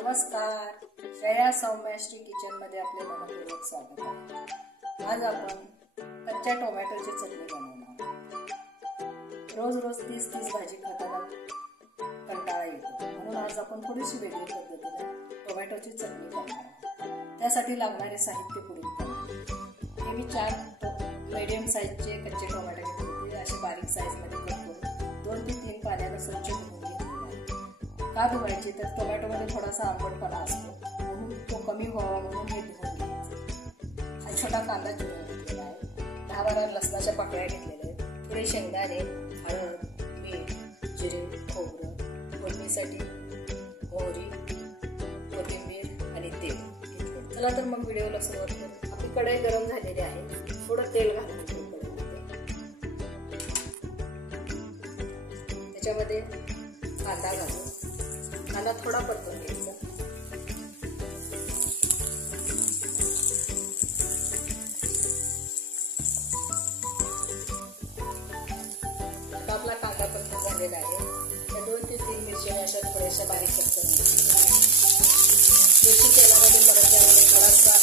नमस्कार, श्रेया सौम्याश्री किचनमध्ये आपले मनपूर्वक स्वागत आहे। आज आपण कच्च्या टोमॅटोची चटणी बनवणार आहोत। रोज रोज तीच भाजी खाताना कंटाळा येतो, म्हणून आज आपण थोडीशी वेगळी पद्धतीने टोमॅटोची चटणी करणार आहोत। त्यासाठी लागणारे साहित्य पुढील हे मी 4 मीडियम साईजचे कच्चे टोमॅटो घेतले, असे बारीक साईजमध्ये कट करून 2 ते 3 पाण्याने स्वच्छ धुवून घेतले। का धुवायचे तर टोमॅटोमध्ये थोडासा आंबटपणा असतो, म्हणून तो कमी व्हावा म्हणून हे धुवून घ्यायचे। हा छोटा कांदा चिरून घेतलेला आहे, 10-12 लसणाच्या पाकळ्या घेतलेल्या आहेत, थोडे शेंगदाणे, हळद, मीठ, जिरे, खोबरं, फोडणीसाठी मोहरी, कोथिंबीर आणि तेल घेतले। चला तर मग व्हिडिओला सुरुवात करू। आपली कढई गरम झालेली आहे, थोडं तेल घालून घेऊ कढईमध्ये। त्याच्यामध्ये कांदा घालू, कांदा थोडा परतून घ्यायचा। आता आपला कांदा परतून झालेला आहे। त्या 2 ते 3 मिरच्या अशा थोड्याशा बारीक कट करून घ्यायच्या। मिरची तेलामध्ये परतल्यामुळे थोडासा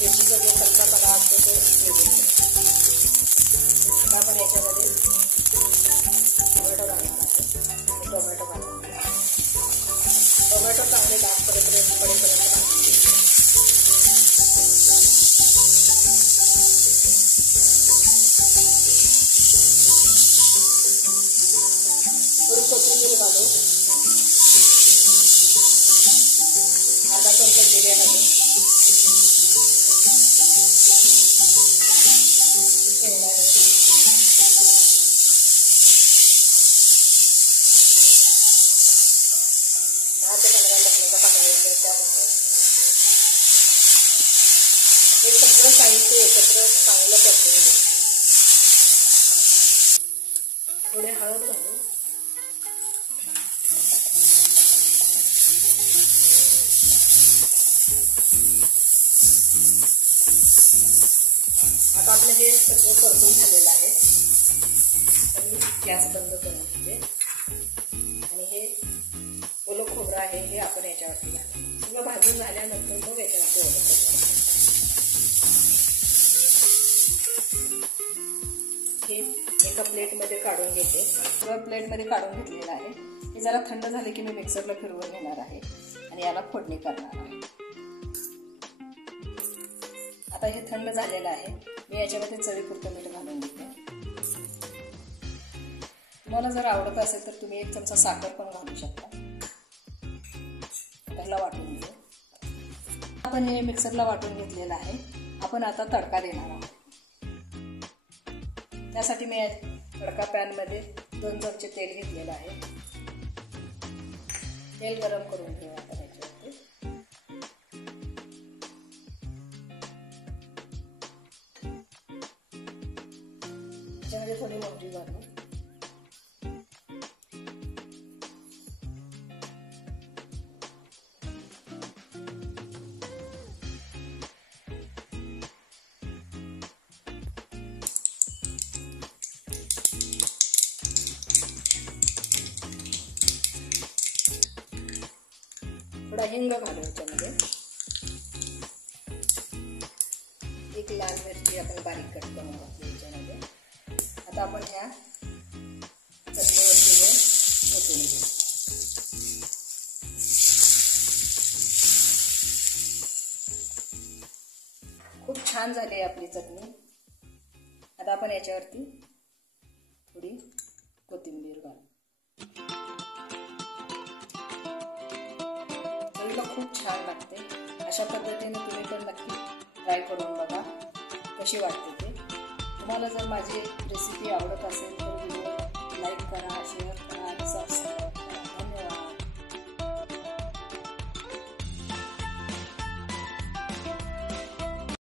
मिरचीचा जो कच्चापणा असतो तो निघून जातो। आता आपण याच्यामध्ये टोमॅटो घालणार आहे, टोमॅटो घालून घ्या। टोमॅटो चांगले डाग पडेपर्यंत भाजून घ्यायचे। थोडी कोथिंबीर घालू, अर्धा चमचा जिरे घालू, शेंगदाणे, 10 ते 15 लसणाच्या पाकळ्या त्या पण घालू। हे सगळं साहित्य एकत्र चांगलं परतून घेऊ। थोडे हळद घालू, आता आपलं हे सगळं परतून झालेलं आहे। मी गॅस बंद करून घेते आणि हे ओलं खोबरं आहे हे आपण याच्यावरती घालू। सगळं भाजून झाल्यानंतर मग याच्यावरती ओलं खोबरं हे एका प्लेटमध्ये काढून घेते। सगळं प्लेटमध्ये काढून घेतलेलं आहे। हे जरा थंड झाले की मी मिक्सरला फिरवून घेणार आहे आणि याला फोडणी करणार आहे। आता हे थंड झालेलं आहे, मी याच्यामध्ये चवीपुरतं मीठ घालून घेते। तुम्हाला जर आवडत असेल तर तुम्ही 1 चमचा साखर पण घालू शकता। त्याला वाटून घेऊ। आपण हे मिक्सरला वाटून घेतलेलं आहे। आपण आता तडका देणार आहोत। त्यासाठी मी तडका पॅनमध्ये 2 चमचे तेल घेतलेलं आहे। तेल गरम करून घेऊ आता याच्यावरती। त्याच्यामध्ये थोडी मोहरी घालू, थोडा हिंग घालू याच्यामध्ये। 1 लाल मिरची आपण बारीक कट करून घालू याच्यामध्ये। आता आपण ह्या चटणीवरती ओतून घेऊ। खूप छान झाली आपली चटणी। आता आपण याच्यावरती थोडी कोथिंबीर घालू। खूप छान लागते। अशा पद्धतीने तुम्ही पण नक्की ट्राय करून बघा कशी वाटते ते। तुम्हाला जर माझी रेसिपी आवडत असेल तर